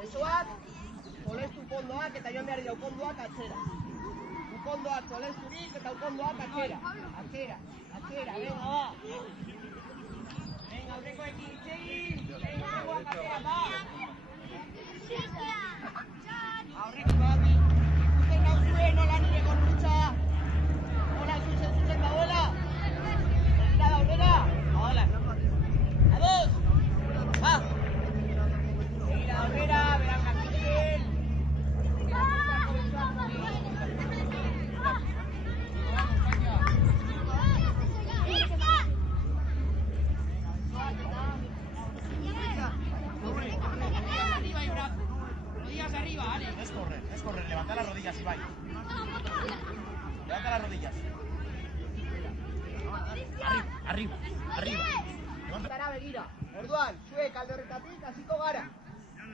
besoak, tolestu ukondoak eta joan behar dira ukondoak atzera. Ukondoak tolesturik eta ukondoak atzera. Atzera, venga, ba. Venga, aurrekoekin itxegin. Venga, aurrekoak atzera, ba. Aurrekoak, ikusten gauzue, nola nire gorputza. Nola zuzen dagoela. Begira da aurrera. Hola. Ados. Va. Begira da aurrera, beran jakiten. Es correr, levanta las rodillas, Ibai. Levanta las rodillas. Arriba. Levanta begira. Orduan, zuek alde horretatik hasiko gara.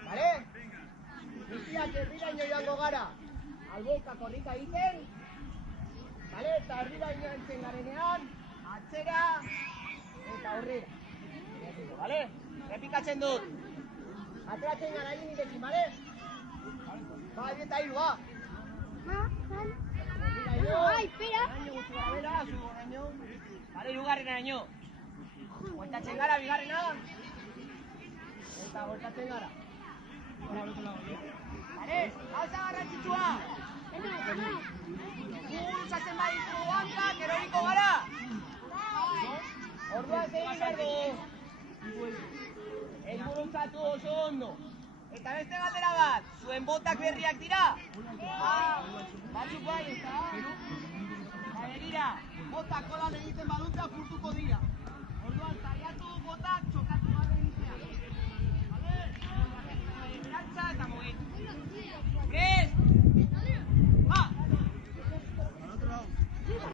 Bale? Guztiak erdiraino joango gara. Alboka korrika egiten. Bale? Eta erdiraino entzen garenean, atzera eta aurrera. Bale? Repikatzen dut. Ateratzen gara egin idekin, bale? Ba, eta hiru, ba. Ai, espera. Bale, hirugarrena daño. Bueltatzen gara, bigarrena. Eta bueltatzen gara. Bale, gauza garrantzitsua. Gurutzatzen baditu hankak, eroriko gara. Orduan zein behar dugu. Ez gurutzatu oso ondo. Eta beste galdera bat, zuen botak berriak dira? Batzuk bai, eta? Begira, botak kolan egiten badute apurtuko dira. Orduan, saiatu botak txokatu